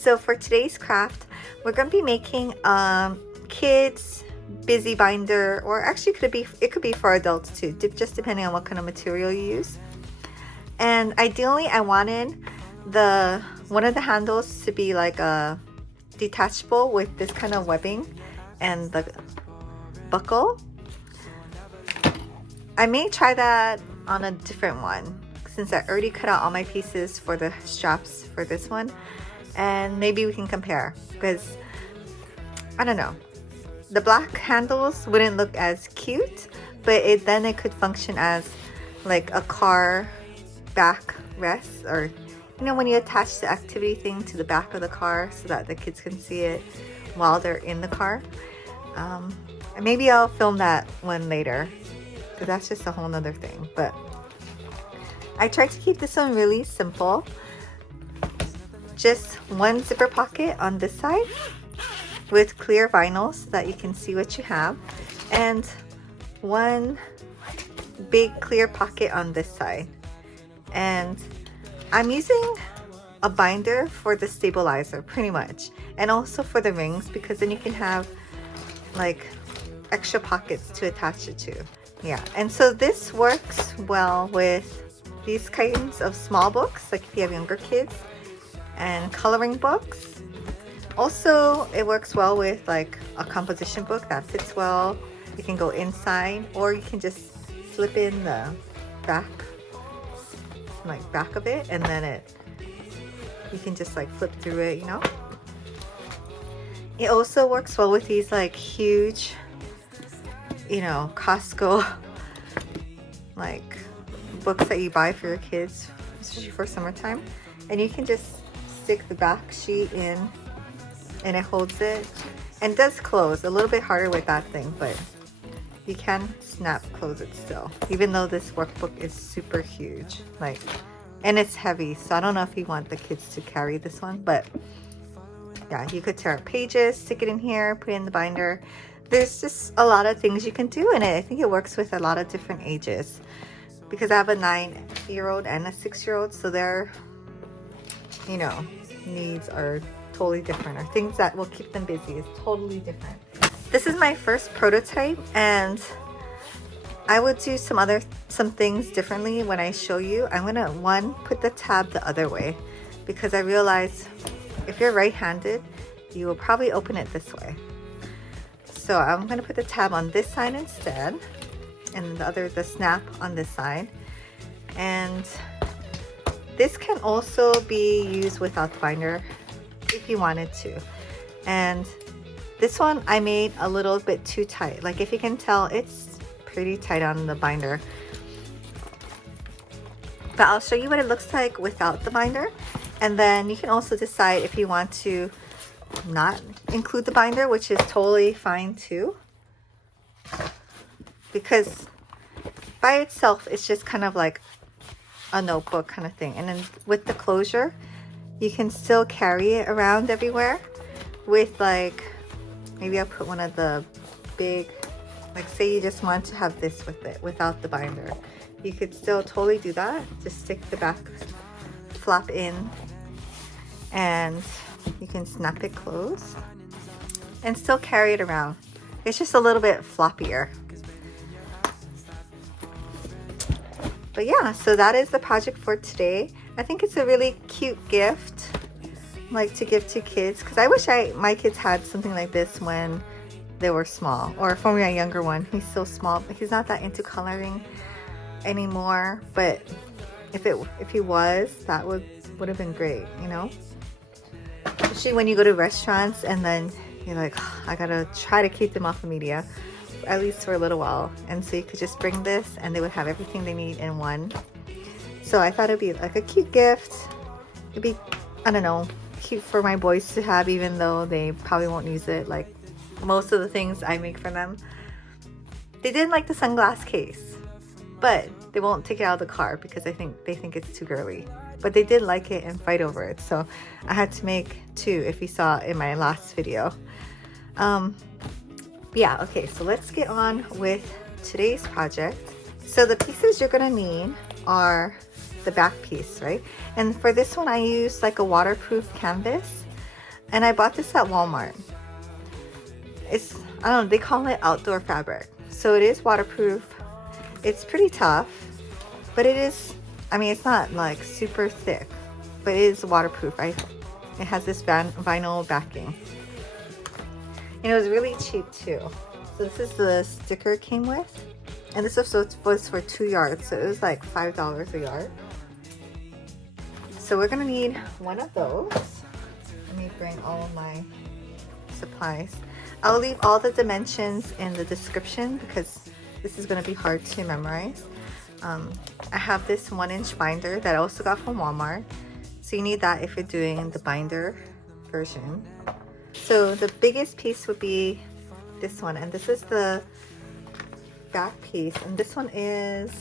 so for today's craft, we're going to be making kids busy binder, or actually it could be for adults too, just depending on what kind of material you use. And ideally I wanted one of the handles to be like a detachable with this kind of webbing and the buckle. I may try that on a different one since I already cut out all my pieces for the straps for this one, and maybe we can compare, because I don't know, the black handles wouldn't look as cute, but then it could function as like a car back rest, or you know, when you attach the activity thing to the back of the car so that the kids can see it while they're in the car. And maybe I'll film that one later, because that's just a whole nother thing. But I tried to keep this one really simple. Just one zipper pocket on this side with clear vinyl so that you can see what you have, and one big clear pocket on this side. And I'm using a binder for the stabilizer pretty much, and also for the rings, because then you can have like extra pockets to attach it to. Yeah, and so this works well with these kinds of small books, like if you have younger kids, and coloring books. Also, it works well with like a composition book that fits well. You can go inside, or you can just slip in the back of it, and then you can just like flip through it, you know. It also works well with these like huge, you know, Costco like books that you buy for your kids, especially for summertime. And you can just stick the back sheet in, and it holds it and does close. A little bit harder with that thing, but you can close it still, even though this workbook is super huge, like, and it's heavy, so I don't know if you want the kids to carry this one. But yeah, you could tear up pages, stick it in here, put it in the binder. There's just a lot of things you can do in it. I think it works with a lot of different ages, because I have a 9-year-old and a 6-year-old, so their, you know, needs are totally different, or things that will keep them busy is totally different. This is my first prototype, and I would do some things differently when I show you. I'm gonna put the tab the other way, because I realize if you're right-handed, you will probably open it this way. So I'm gonna put the tab on this side instead, and the snap on this side. And this can also be used without the binder if you wanted to. And this one I made a little bit too tight. Like, if you can tell, it's pretty tight on the binder. But I'll show you what it looks like without the binder. And then you can also decide if you want to not include the binder, which is totally fine too. Because by itself, it's just kind of like a notebook kind of thing. And then with the closure, you can still carry it around everywhere with, like, maybe I'll put one of the big, like, say you just want to have this with it without the binder. You could still totally do that. Just stick the back flap in, and you can snap it closed and still carry it around. It's just a little bit floppier. But yeah, so that is the project for today. I think it's a really cute gift, like, to give to kids, because I wish my kids had something like this when they were small, or for my younger one. He's still small, but he's not that into coloring anymore. But if he was, that would have been great, you know. Especially when you go to restaurants and then you're like, oh, I gotta try to keep them off of media, at least for a little while. And so you could just bring this and they would have everything they need in one. So I thought it'd be like a cute gift. It'd be, I don't know, cute for my boys to have, even though they probably won't use it like most of the things I make for them. They didn't like the sunglass case, but they won't take it out of the car because they think it's too girly. But they did like it and fight over it, so I had to make two, if you saw in my last video. Yeah, okay, so let's get on with today's project. So the pieces you're gonna need are the back piece, right? And for this one I used like a waterproof canvas. And I bought this at Walmart. It's, I don't know, they call it outdoor fabric. So it is waterproof. It's pretty tough, but it is, I mean, it's not like super thick, but it is waterproof. It has this vinyl backing. And it was really cheap too. So this is the sticker it came with. And this was for 2 yards, so it was like $5 a yard. So we're gonna need one of those. Let me bring all of my supplies. I'll leave all the dimensions in the description because this is gonna be hard to memorize. I have this 1-inch binder that I also got from Walmart. So you need that if you're doing the binder version. So the biggest piece would be this one, and this is the back piece, and this one is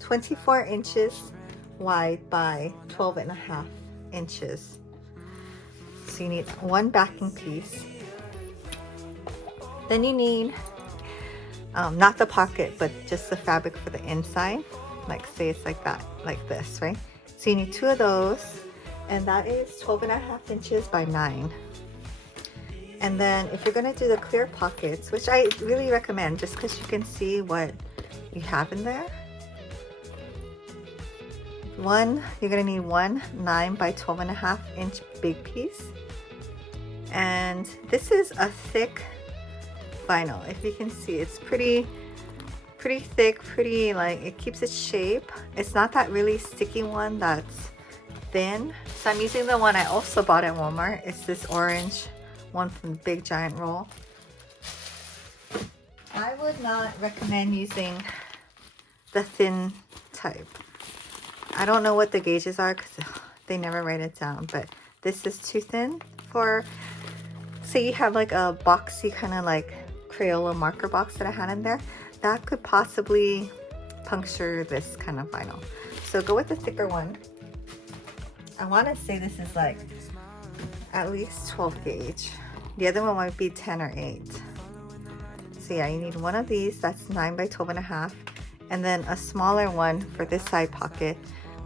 24 inches wide by 12.5 inches. So you need one backing piece. Then you need not the pocket, but just the fabric for the inside. Like say it's like that, like this, right? So you need 2 of those, and that is 12.5 inches by 9. And then if you're gonna do the clear pockets, which I really recommend just because you can see what you have in there. You're gonna need one 9 by 12.5 inch big piece. And this is a thick vinyl. If you can see, it's pretty thick, pretty, like, it keeps its shape. It's not that really sticky one that's thin. So I'm using the one I also bought at Walmart. It's this orange one from Big Giant Roll. I would not recommend using the thin type. I don't know what the gauges are because they never write it down, but this is too thin for, say you have like a boxy kind of like Crayola marker box that I had in there, that could possibly puncture this kind of vinyl. So go with the thicker one. I want to say this is like at least 12 gauge. The other one might be 10 or 8. So yeah, you need one of these, that's 9 by 12.5, and then a smaller one for this side pocket,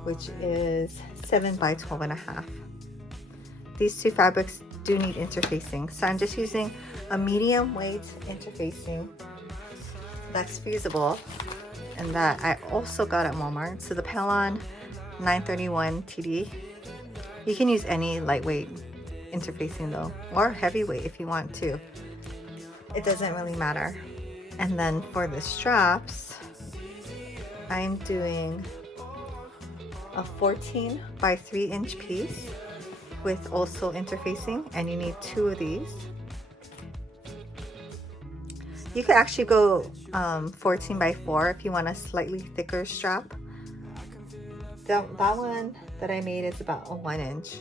which is 7 by 12.5. These 2 fabrics do need interfacing, so I'm just using a medium weight interfacing that's fusible, and that I also got at Walmart. So the Pelon 931 TD. You can use any lightweight interfacing though, or heavyweight if you want to. It doesn't really matter. And then for the straps, I'm doing a 14 by 3 inch piece with also interfacing, and you need 2 of these. You could actually go 14 by 4 if you want a slightly thicker strap. That one that I made is about a 1 inch.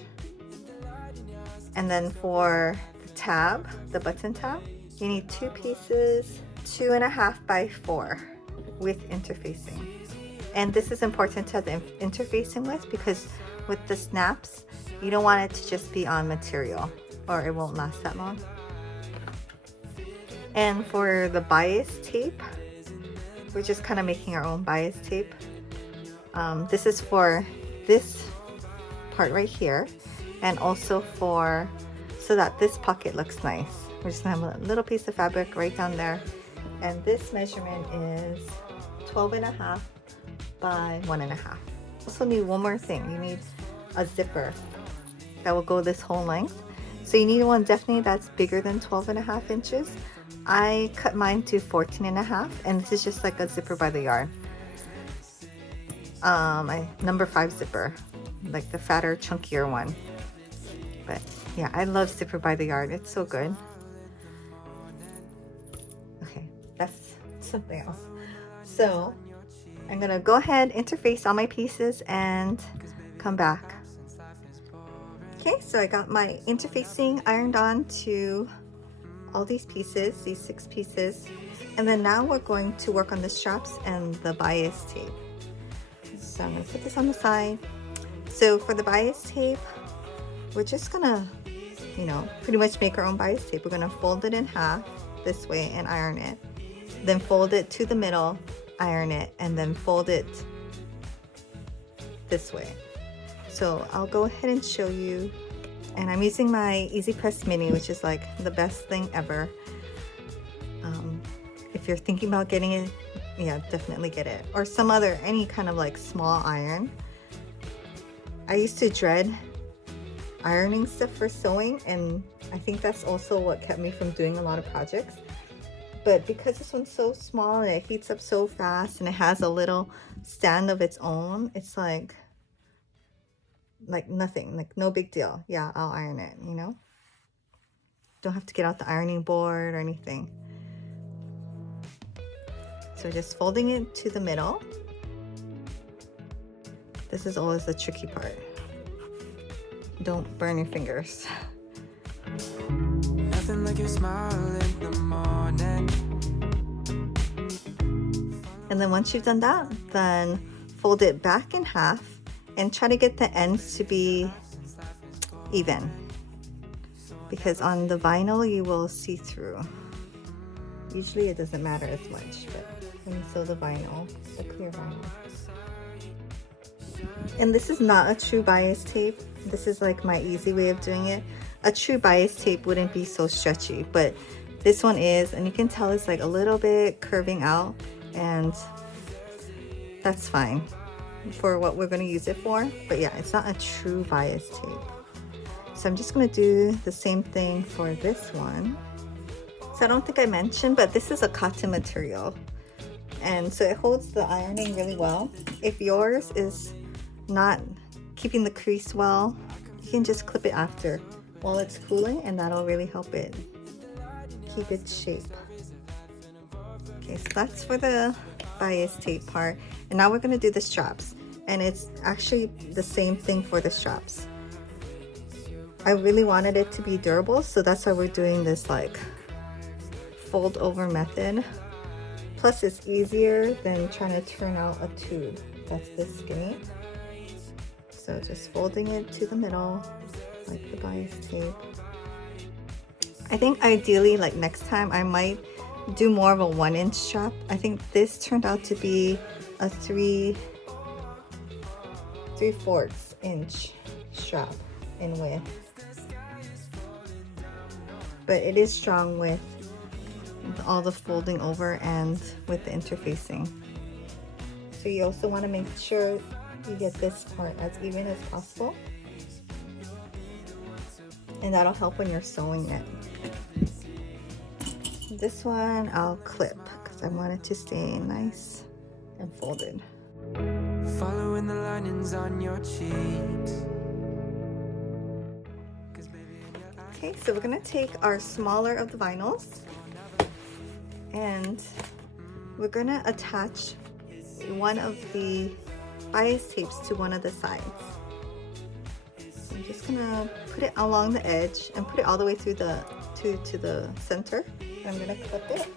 And then for the tab, the button tab, you need 2 pieces, 2.5 by 4 with interfacing. And this is important to have the interfacing with, because with the snaps, you don't want it to just be on material or it won't last that long. And for the bias tape, we're just kind of making our own bias tape. This is for this part right here, and also for, so that this pocket looks nice. We're just gonna have a little piece of fabric right down there, and this measurement is 12.5 by 1.5. Also need one more thing. You need a zipper that will go this whole length. So you need one definitely that's bigger than 12.5 inches. I cut mine to 14.5, and this is just like a zipper by the yard. My number 5 zipper, like the fatter, chunkier one. But yeah, I love zipper by the yard. It's so good. Okay, that's something else. So I'm gonna go ahead, interface all my pieces, and come back. Okay, so I got my interfacing ironed on to all these pieces, these 6 pieces, and then now we're going to work on the straps and the bias tape. So I'm gonna put this on the side. So for the bias tape, we're just gonna, you know, pretty much make our own bias tape. We're gonna fold it in half this way and iron it, then fold it to the middle, iron it, and then fold it this way. So I'll go ahead and show you And I'm using my Easy Press Mini, which is like the best thing ever. If you're thinking about getting it, yeah, definitely get it. Or some other, any kind of like small iron. I used to dread ironing stuff for sewing, and I think that's also what kept me from doing a lot of projects. But because this one's so small and it heats up so fast and it has a little stand of its own, it's like nothing, like no big deal. Yeah, I'll iron it, you know? Don't have to get out the ironing board or anything. So just folding it to the middle. This is always the tricky part. Don't burn your fingers. Nothing like your smile in the morning. And then once you've done that, then fold it back in half and try to get the ends to be even. Because on the vinyl you will see through. Usually it doesn't matter as much, but when you sew the vinyl, the clear vinyl. And this is not a true bias tape. This is like my easy way of doing it. A true bias tape wouldn't be so stretchy, but this one is, and you can tell it's like a little bit curving out, and that's fine for what we're going to use it for. But yeah, it's not a true bias tape. So I'm just going to do the same thing for this one. So I don't think I mentioned, but this is a cotton material, and so it holds the ironing really well. If yours is not keeping the crease well, you can just clip it after while it's cooling, and that'll really help it keep its shape. Okay, so that's for the bias tape part, and now we're going to do the straps, and it's actually the same thing for the straps. I really wanted it to be durable, so that's why we're doing this like fold over method. Plus it's easier than trying to turn out a tube that's this skinny. So just folding it to the middle like the bias tape. I think ideally, like next time I might do more of a 1-inch strap. I think this turned out to be a 3/4 inch strap in width, but it is strong with all the folding over and with the interfacing. So you also want to make sure you get this part as even as possible, and that'll help when you're sewing it. This one I'll clip because I want it to stay nice and folded. Following the linings on your cheeks. Okay, so we're gonna take our smaller of the vinyls and we're gonna attach one of the bias tapes to one of the sides. So I'm just gonna put it along the edge and put it all the way through the to the center. I'm gonna clip it.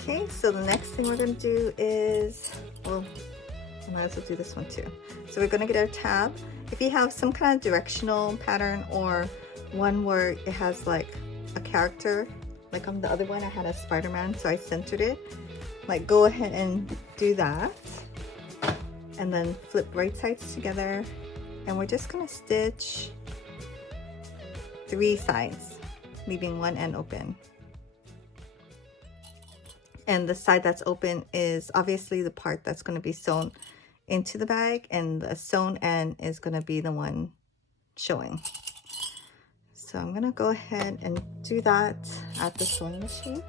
Okay, so the next thing we're gonna do is, well, I might as well do this one too. So we're gonna get our tab. If you have some kind of directional pattern or one where it has like a character, like on the other one I had a Spider-Man, so I centered it, like go ahead and do that. And then flip right sides together, and we're just gonna stitch 3 sides, leaving one end open. And the side that's open is obviously the part that's going to be sewn into the bag, and the sewn end is going to be the one showing. So I'm going to go ahead and do that at the sewing machine.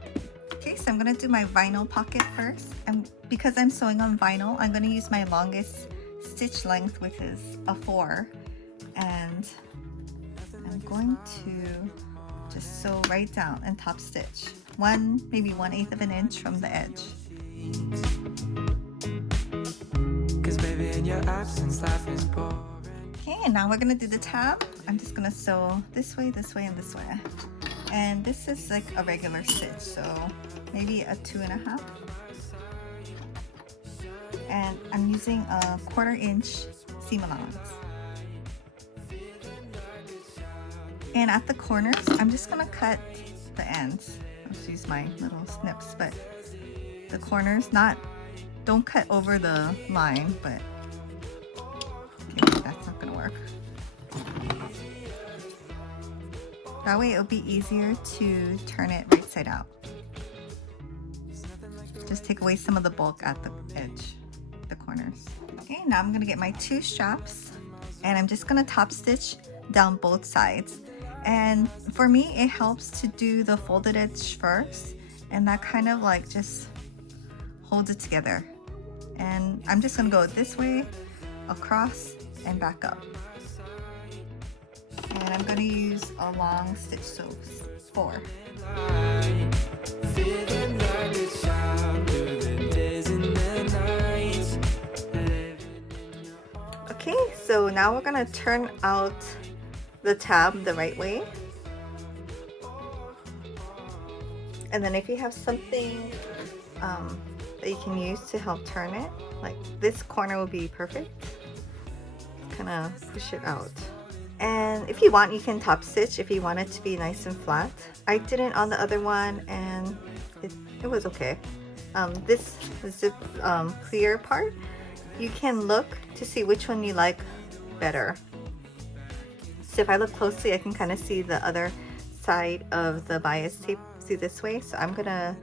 Okay, so I'm going to do my vinyl pocket first, and because I'm sewing on vinyl, I'm going to use my longest stitch length, which is a 4, and I'm going to just sew right down and top stitch maybe 1/8 of an inch from the edge. Okay, and now we're going to do the tab. I'm just going to sew this way, this way, and this way. And this is like a regular stitch, so maybe a 2.5. And I'm using a 1/4 inch seam allowance. And at the corners, I'm just gonna cut the ends. I'll just use my little snips, but the corners, not Don't cut over the line, but okay, that's not gonna work. That way it'll be easier to turn it right side out. Just take away some of the bulk at the edge, the corners. Okay, now I'm gonna get my 2 straps and I'm just gonna top stitch down both sides. And for me, it helps to do the folded edge first, and that kind of like just holds it together. And I'm just gonna go this way, across, and back up. And I'm gonna use a long stitch, so 4. Okay, so now we're gonna turn out the tab the right way. And then if you have something that you can use to help turn it, like this corner will be perfect. Kind of push it out. And if you want, you can top stitch if you want it to be nice and flat. I didn't on the other one, and it was okay. This zip clear part, you can look to see which one you like better. So if I look closely, I can kind of see the other side of the bias tape through this way. So I'm gonna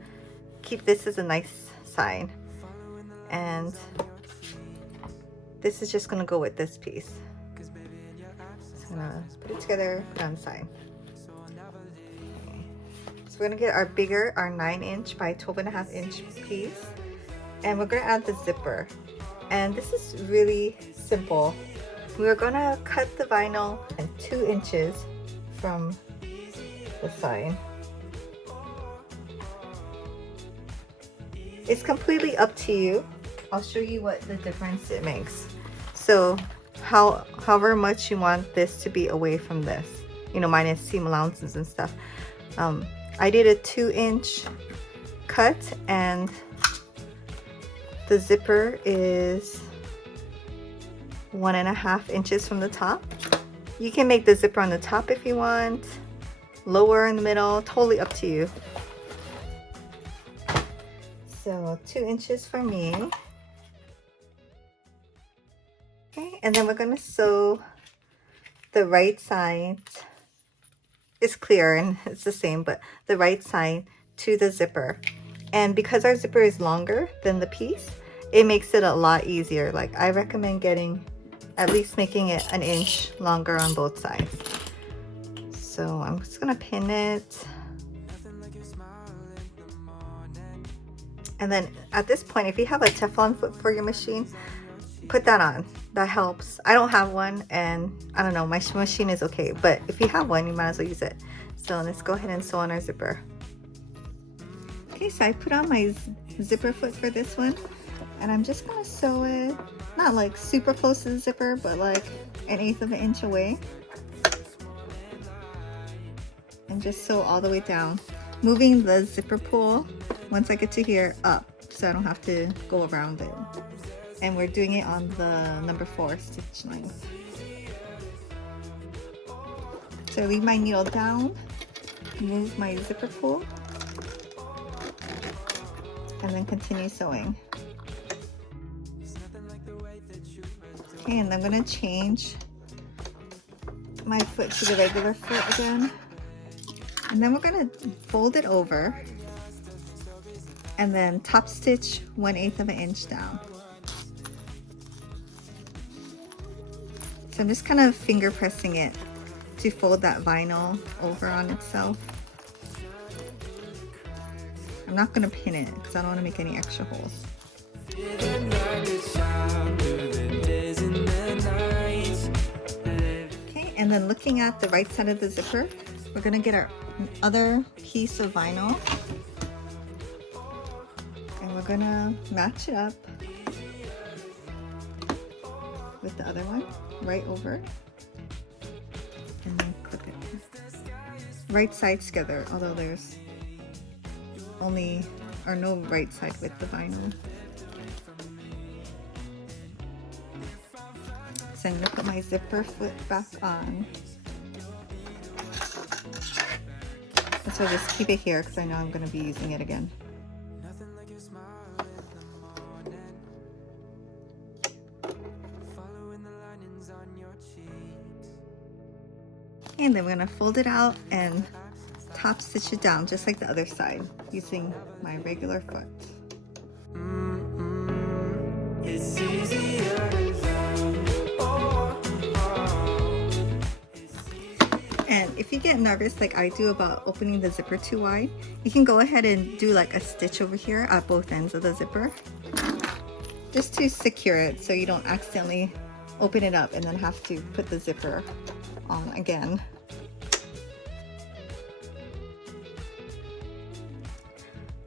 keep this as a nice side, and this is just gonna go with this piece. So I'm gonna put it together, put it on the side. Okay. So we're gonna get our bigger, our 9" by 12.5" piece, and we're gonna add the zipper. And this is really simple. We're gonna cut the vinyl 2 inches from the side. It's completely up to you. I'll show you what the difference it makes. So however much you want this to be away from this, you know, minus seam allowances and stuff. I did a 2" cut, and the zipper is 1.5 inches from the top. You can make the zipper on the top if you want, lower in the middle, totally up to you. So 2 inches for me. Okay, and then we're gonna sew the right side. It's clear and it's the same, but the right side to the zipper. And because our zipper is longer than the piece, it makes it a lot easier. Like, I recommend at least making it 1 inch longer on both sides. So I'm just gonna pin it. And then at this point, if you have a Teflon foot for your machine, put that on. That helps. I don't have one, and I don't know, my machine is okay, but if you have one, you might as well use it. So let's go ahead and sew on our zipper. Okay, so I put on my zipper foot for this one, and I'm just gonna sew it, not like super close to the zipper, but like 1/8 inch away. And just sew all the way down, moving the zipper pull once I get to here up, so I don't have to go around it. And we're doing it on the number 4 stitch length. So I leave my needle down, move my zipper pull, and then continue sewing. Okay, and I'm gonna change my foot to the regular foot again. And then we're gonna fold it over and then top stitch 1/8 inch down. So I'm just kind of finger pressing it to fold that vinyl over on itself. I'm not gonna pin it because I don't want to make any extra holes. Okay, and then looking at the right side of the zipper, we're gonna get our other piece of vinyl, and we're gonna match it up with the other one right over, and then clip it right sides together, although there's only or no right side with the vinyl. So I'm gonna put my zipper foot back on. So just keep it here because I know I'm gonna be using it again. And then we're gonna fold it out and top stitch it down just like the other side using my regular foot. It's easier than and if you get nervous like I do about opening the zipper too wide, you can go ahead and do like a stitch over here at both ends of the zipper just to secure it so you don't accidentally open it up and then have to put the zipper on again.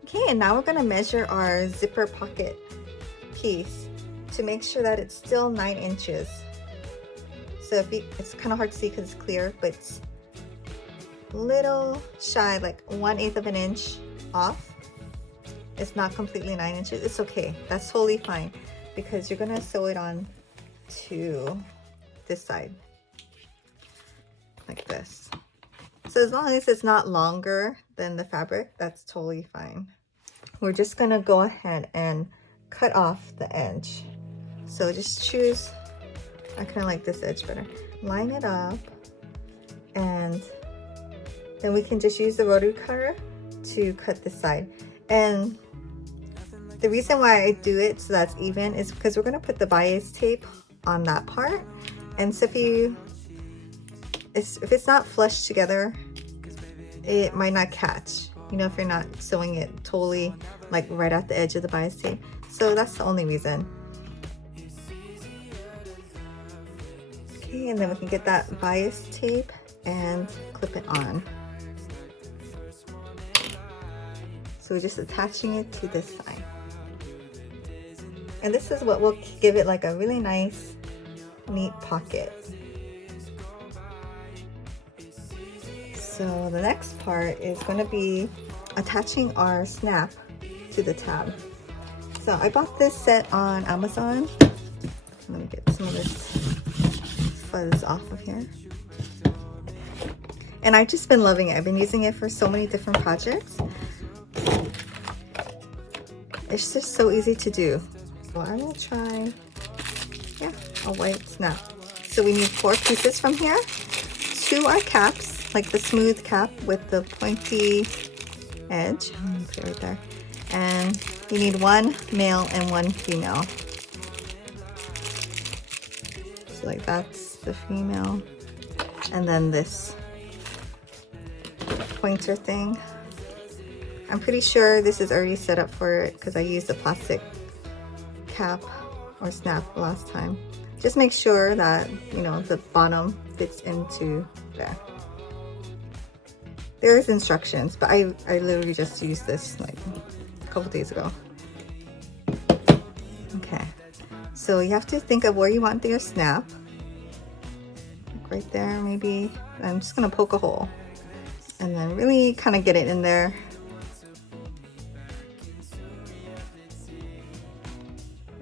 Okay, and now we're going to measure our zipper pocket piece to make sure that it's still 9 inches. So if it's kind of hard to see because it's clear, but it's a little shy, like 1/8 of an inch off. It's not completely 9 inches. It's okay. That's totally fine because you're going to sew it on to this side like this. So as long as it's not longer than the fabric, that's totally fine. We're just going to go ahead and cut off the edge. So just choose, I kind of like this edge better. Line it up, and then we can just use the rotary cutter to cut this side. And the reason why I do it so that's even is because we're going to put the bias tape on that part. And so if it's not flush together, it might not catch, you know, if you're not sewing it totally like right at the edge of the bias tape. So that's the only reason. Okay, and then we can get that bias tape and clip it on. So we're just attaching it to this side. And this is what will give it like a really nice, neat pocket. So the next part is going to be attaching our snap to the tab. So I bought this set on Amazon. Let me get some of this fuzz off of here. And I've just been loving it. I've been using it for so many different projects. It's just so easy to do. So I will try, a white snap. So we need 4 pieces from here. 2 are caps, like the smooth cap with the pointy edge. I'm gonna put it right there. And you need 1 male and 1 female. So like that's the female. And then this pointer thing. I'm pretty sure this is already set up for it because I used a plastic cap or snap last time. Just make sure that, you know, the bottom fits into there. There's instructions, but I literally just used this like a couple days ago. Okay, so you have to think of where you want your snap. Like right there, maybe. I'm just gonna poke a hole and then really kind of get it in there.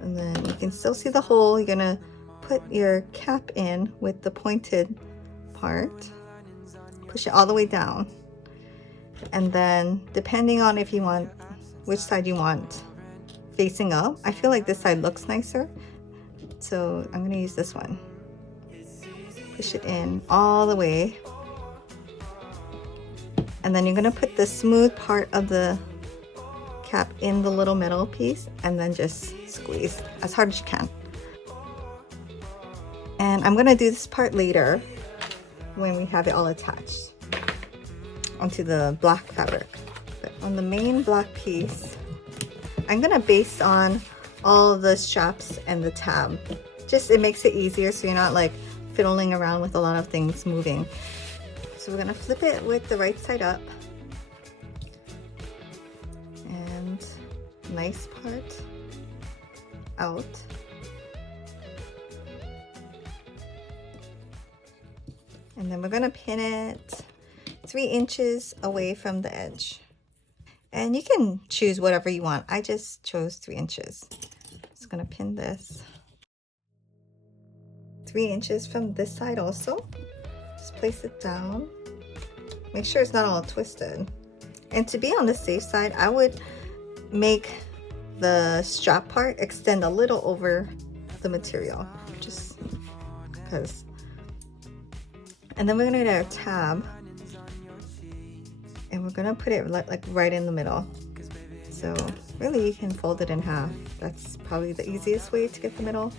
And then you can still see the hole. You're gonna put your cap in with the pointed part. Push it all the way down. And then depending on if you want, which side you want facing up. I feel like this side looks nicer. So I'm gonna use this one. Push it in all the way. And then you're gonna put the smooth part of the cap in the little metal piece and then just squeeze as hard as you can. And I'm gonna do this part later when we have it all attached onto the black fabric. But on the main black piece, I'm gonna base on all the straps and the tab. Just it makes it easier so you're not like fiddling around with a lot of things moving. So we're gonna flip it with the right side up. And nice part out. And then we're gonna pin it 3 inches away from the edge. And you can choose whatever you want. I just chose 3 inches. Just gonna pin this 3 inches from this side also. Just place it down. Make sure it's not all twisted. And to be on the safe side, I would make the strap part extend a little over the material, just because. And then we're gonna get our tab and we're gonna put it like right in the middle. So really you can fold it in half. That's probably the easiest way to get the middle.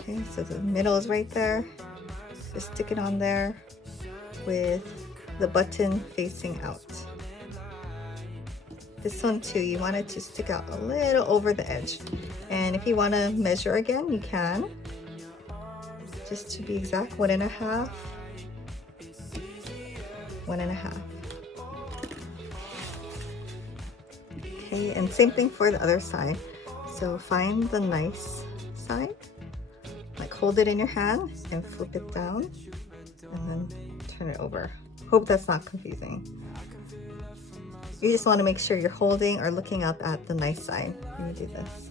Okay, so the middle is right there. Just stick it on there with the button facing out. This one too, you want it to stick out a little over the edge. And if you want to measure again, you can. Just to be exact, 1.5. 1.5. Okay, and same thing for the other side. So find the nice side, like hold it in your hand and flip it down and then turn it over. Hope that's not confusing. You just want to make sure you're holding or looking up at the nice side when you do this.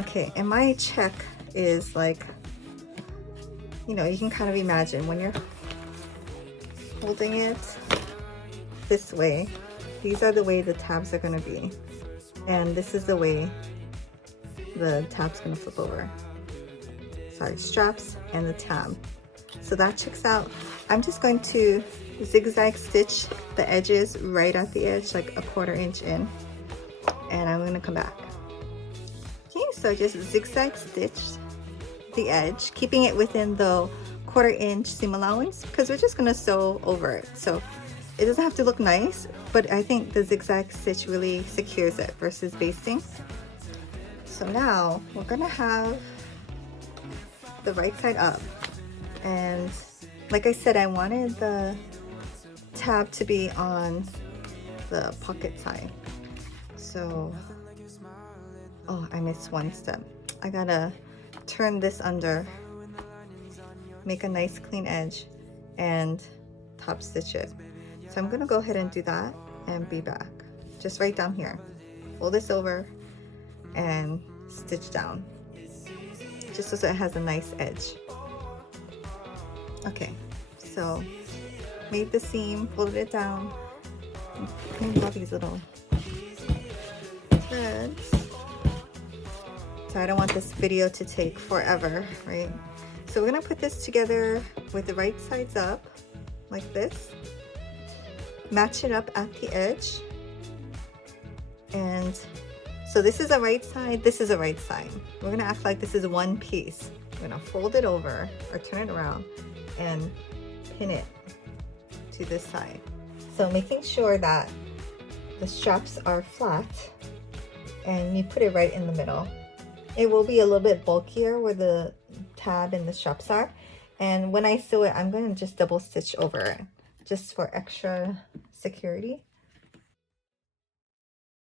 Okay, and my check is like, you know, you can kind of imagine when you're holding it this way, these are the way the tabs are going to be, and this is the way the tab's going to flip over. Sorry, straps and the tab. So that checks out. I'm just going to zigzag stitch the edges right at the edge, like a 1/4 inch in, and I'm going to come back. Okay, so just zigzag stitch the edge, keeping it within the 1/4 inch seam allowance because we're just going to sew over it. So it doesn't have to look nice, but I think the zigzag stitch really secures it versus basting. So now we're gonna have the right side up. And like I said, I wanted the tab to be on the pocket side. So, oh, I missed one step. I gotta turn this under, make a nice clean edge, and top stitch it. So I'm gonna go ahead and do that and be back. Just right down here. Fold this over and stitch down. Just so it has a nice edge. Okay, so made the seam, folded it down, and cleaned all these little threads. So I don't want this video to take forever, right? So we're gonna put this together with the right sides up, like this. Match it up at the edge, and so this is a right side, this is a right side. We're gonna act like this is one piece. We're gonna fold it over or turn it around and pin it to this side. So making sure that the straps are flat and you put it right in the middle. It will be a little bit bulkier where the tab and the straps are, and when I sew it, I'm gonna just double stitch over it just for extra security.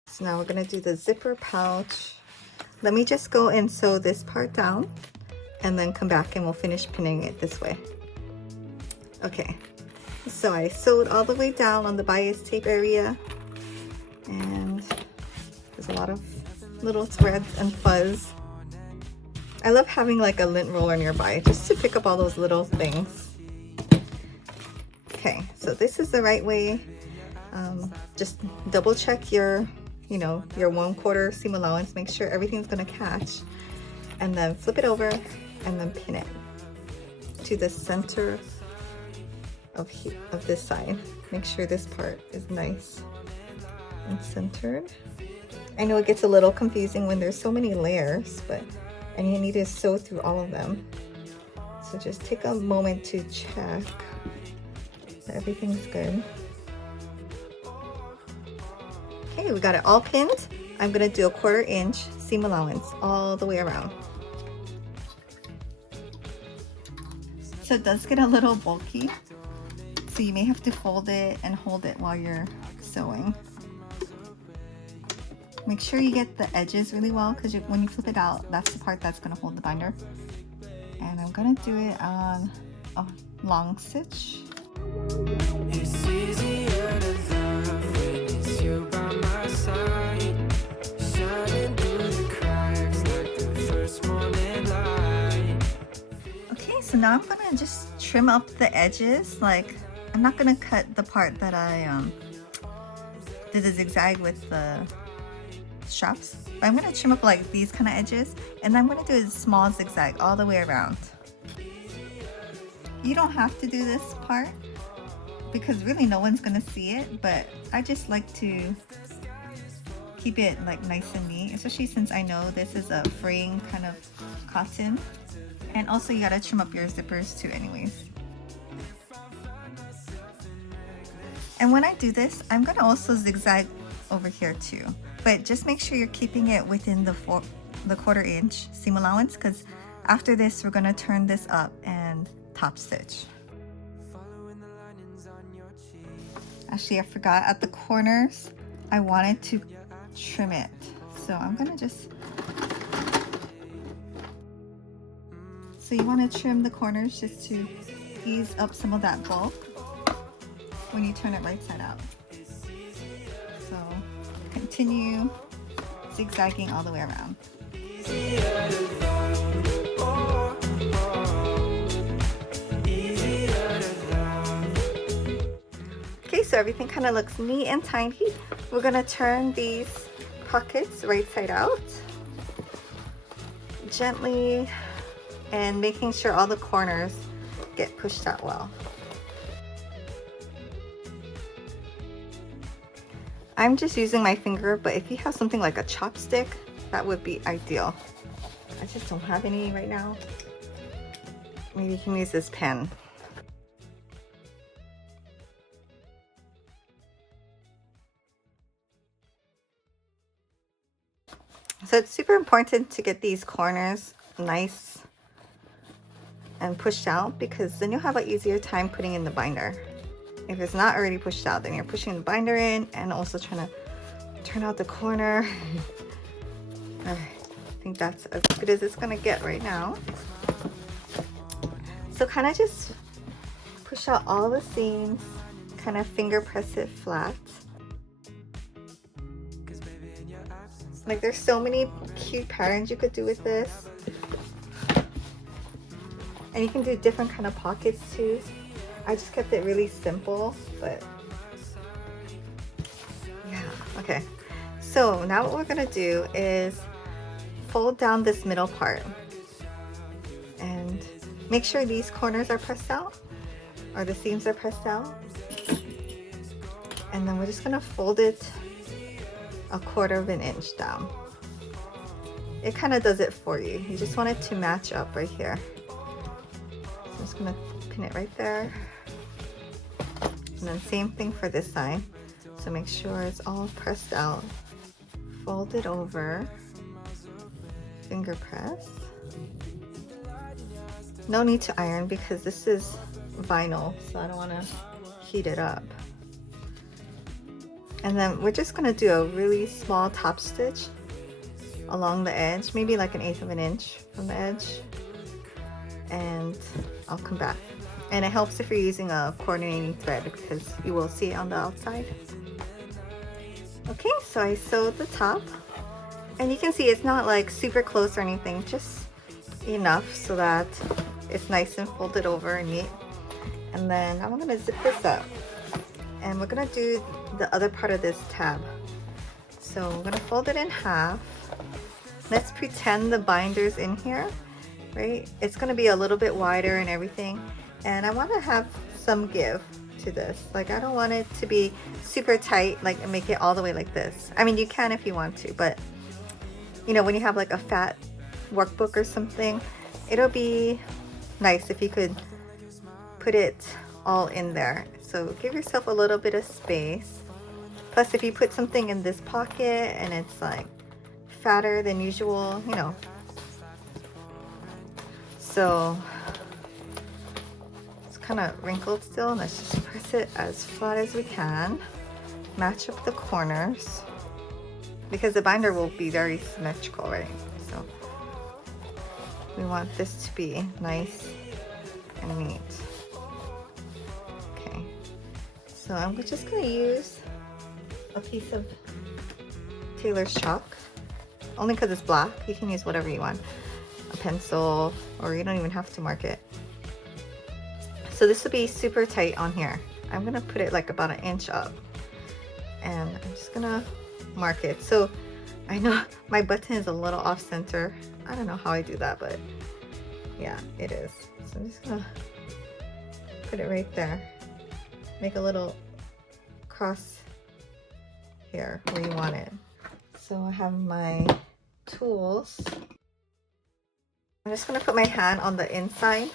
So now we're gonna do the zipper pouch. Let me just go and sew this part down and then come back and we'll finish pinning it this way. Okay, so I sewed all the way down on the bias tape area, and there's a lot of little threads and fuzz. I love having like a lint roller nearby just to pick up all those little things. Okay, so this is the right way. Just double check your, you know, your 1/4 seam allowance. Make sure everything's gonna catch, and then flip it over and then pin it to the center of this side. Make sure this part is nice and centered. I know it gets a little confusing when there's so many layers, and you need to sew through all of them. So just take a moment to check that everything's good. Okay, we got it all pinned. I'm gonna do a 1/4 inch seam allowance all the way around. So it does get a little bulky, so you may have to fold it and hold it while you're sewing. Make sure you get the edges really well, because when you flip it out, that's the part that's gonna hold the binder. And I'm gonna do it on a long stitch. It's easier to love when it's you by my side, shining through the cracks like the first morning light. Okay, so now I'm gonna just trim up the edges. Like, I'm not gonna cut the part that I did the zigzag with the straps. But I'm gonna trim up like these kind of edges, and I'm gonna do a small zigzag all the way around. You don't have to do this part because really no one's gonna see it, but I just like to keep it like nice and neat, especially since I know this is a fraying kind of cotton. And also you gotta trim up your zippers too anyways. And when I do this, I'm gonna also zigzag over here too, but just make sure you're keeping it within the 1/4 inch seam allowance, because after this we're gonna turn this up and top stitch. Actually, I forgot, at the corners I wanted to trim it, so I'm gonna just, so you want to trim the corners just to ease up some of that bulk when you turn it right side out. So continue zigzagging all the way around. Okay, so everything kind of looks neat and tidy. We're gonna turn these pockets right side out gently, and making sure all the corners get pushed out well. I'm just using my finger, but if you have something like a chopstick, that would be ideal. I just don't have any right now. Maybe you can use this pen. So it's super important to get these corners nice and pushed out, because then you'll have an easier time putting in the binder. If it's not already pushed out, then you're pushing the binder in and also trying to turn out the corner. All right, I think that's as good as it's gonna get right now. So kind of just push out all the seams, kind of finger press it flat. Like, there's so many cute patterns you could do with this. And you can do different kind of pockets too. I just kept it really simple, but yeah, okay. So now what we're gonna do is fold down this middle part and make sure these corners are pressed out, or the seams are pressed out. And then we're just gonna fold it 1/4 inch down. It kind of does it for you. You just want it to match up right here. So I'm just gonna pin it right there. And then same thing for this side. So make sure it's all pressed out. Fold it over. Finger press. No need to iron because this is vinyl, so I don't want to heat it up. And then we're just gonna do a really small top stitch along the edge, maybe like 1/8 inch from the edge, and I'll come back. And it helps if you're using a coordinating thread because you will see it on the outside. Okay, so I sewed the top, and you can see it's not like super close or anything, just enough so that it's nice and folded over and neat. And then I'm gonna zip this up, and we're gonna do the other part of this tab. So we're gonna fold it in half. Let's pretend the binder's in here, right? It's gonna be a little bit wider and everything, and I want to have some give to this. Like, I don't want it to be super tight, like, and make it all the way like this. I mean, you can if you want to, but you know, when you have like a fat workbook or something, it'll be nice if you could put it all in there. So give yourself a little bit of space. Plus, if you put something in this pocket and it's like fatter than usual, you know. So it's kind of wrinkled still. Let's just press it as flat as we can. Match up the corners because the binder will be very symmetrical, right? So we want this to be nice and neat. Okay, so I'm just gonna use a piece of tailor's chalk, only because it's black. You can use whatever you want, a pencil, or you don't even have to mark it. So this will be super tight on here. I'm gonna put it like about 1 inch up, and I'm just gonna mark it. So I know my button is a little off center. I don't know how I do that, but yeah, it is. So I'm just gonna put it right there. Make a little cross here where you want it. So I have my tools. I'm just gonna put my hand on the inside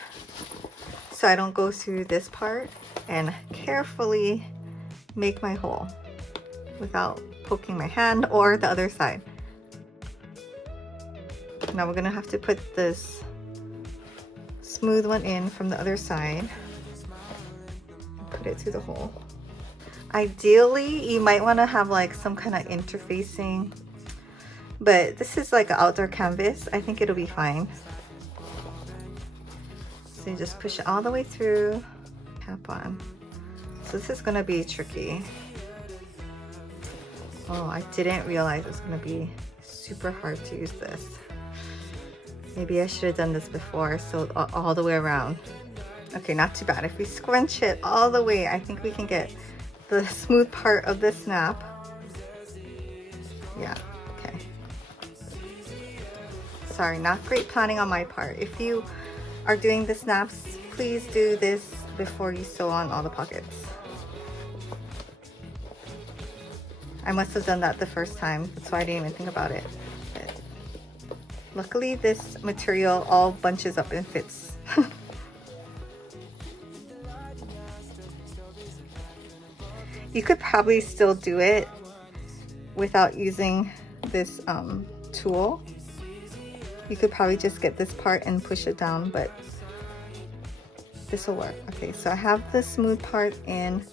so I don't go through this part, and carefully make my hole without poking my hand or the other side. Now we're gonna have to put this smooth one in from the other side. Put it through the hole. Ideally, you might want to have like some kind of interfacing, but this is like an outdoor canvas. I think it'll be fine. So you just push it all the way through, tap on. So this is gonna be tricky. Oh, I didn't realize it's gonna be super hard to use this. Maybe I should have done this before, so all the way around. Okay, not too bad. If we scrunch it all the way, I think we can get the smooth part of the snap. Yeah, okay. Sorry, not great planning on my part. If you are doing the snaps, please do this before you sew on all the pockets. I must have done that the first time. That's why I didn't even think about it. But luckily, this material all bunches up and fits. You could probably still do it without using this tool. You could probably just get this part and push it down, but this will work. Okay, so I have the smooth part in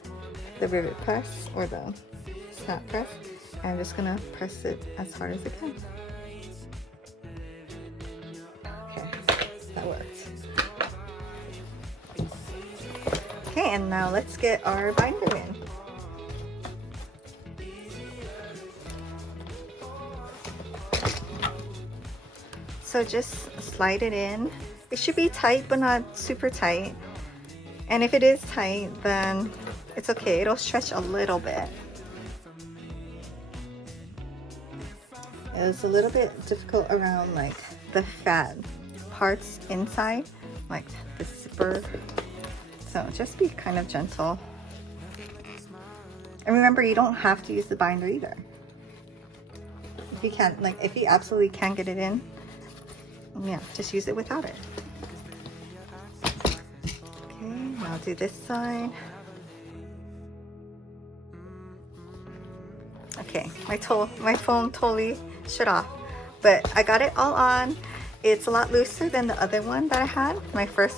the rivet press or the snap press. I'm just gonna press it as hard as I can. Okay, that works. Okay, and now let's get our binder in. So just slide it in. It should be tight, but not super tight. And if it is tight, then it's okay. It'll stretch a little bit. It was a little bit difficult around like the fat parts inside, like the zipper. So just be kind of gentle. And remember, you don't have to use the binder either. If you can't, like if you absolutely can't get it in, yeah, just use it without it. Okay, now I'll do this side. Okay, my phone totally shut off, but I got it all on. It's a lot looser than the other one that I had, my first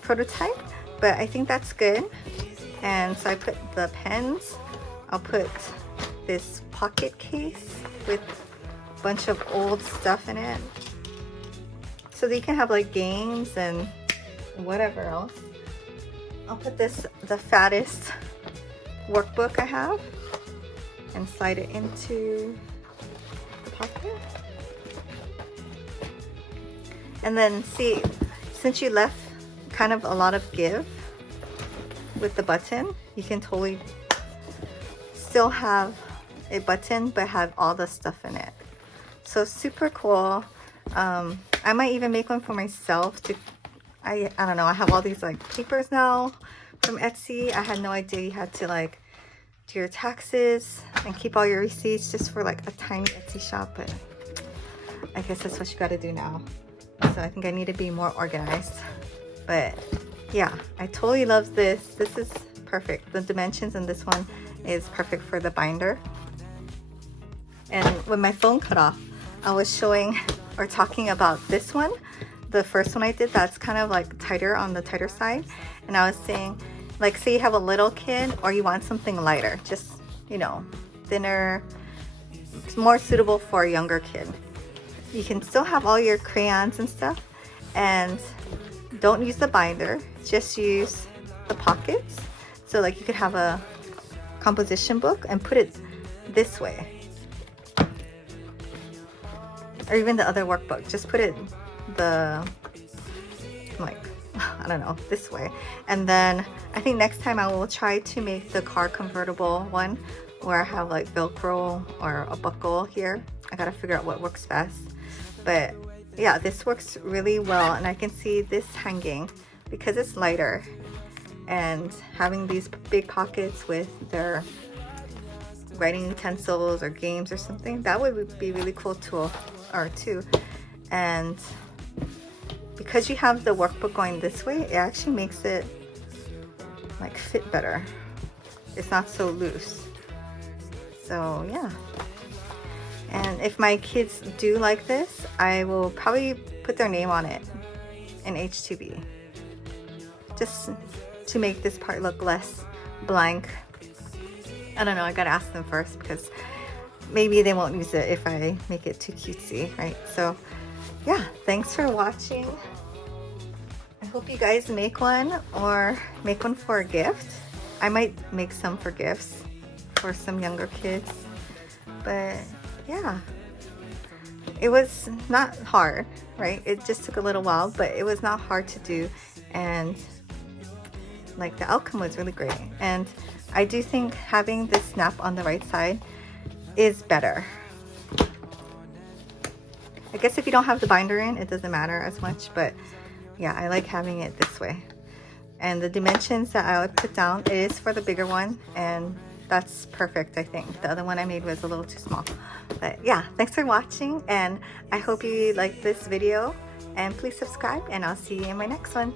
prototype, but I think that's good. And so I put the pens. I'll put this pocket case with a bunch of old stuff in it, so that you can have like games and whatever else. I'll put this, the fattest workbook I have, and slide it into the pocket. And then see, since you left kind of a lot of give with the button, you can totally still have a button but have all the stuff in it. So super cool. I might even make one for myself to, I don't know, I have all these like papers now from Etsy. I had no idea you had to like do your taxes and keep all your receipts just for like a tiny Etsy shop, but I guess that's what you got to do now. So I think I need to be more organized. But yeah, I totally love this. This is perfect. The dimensions in this one is perfect for the binder. And when my phone cut off, I was showing or talking about this one, the first one I did, that's kind of like tighter on the tighter side. And I was saying, like, say you have a little kid or you want something lighter, just, you know, thinner, more suitable for a younger kid. You can still have all your crayons and stuff, and don't use the binder, just use the pockets. So like you could have a composition book and put it this way, or even the other workbook, just put it the, like, I don't know, this way. And then I think next time I will try to make the car convertible one where I have like Velcro or a buckle here. I gotta figure out what works best. But yeah, this works really well, and I can see this hanging because it's lighter, and having these big pockets with their writing utensils or games or something, that would be really cool too. And because you have the workbook going this way, it actually makes it like fit better. It's not so loose. So yeah. And if my kids do like this, I will probably put their name on it in H2B, just to make this part look less blank. I don't know, I gotta ask them first, because maybe they won't use it if I make it too cutesy, right? So yeah, thanks for watching. I hope you guys make one, or make one for a gift. I might make some for gifts for some younger kids. But yeah, it was not hard, right? It just took a little while, but it was not hard to do, and like the outcome was really great. And I do think having this snap on the right side is better. I guess if you don't have the binder in, it doesn't matter as much, but yeah, I like having it this way. And the dimensions that I would put down, it is for the bigger one, and that's perfect. I think the other one I made was a little too small. But yeah, thanks for watching, and I hope you liked this video, and please subscribe, and I'll see you in my next one.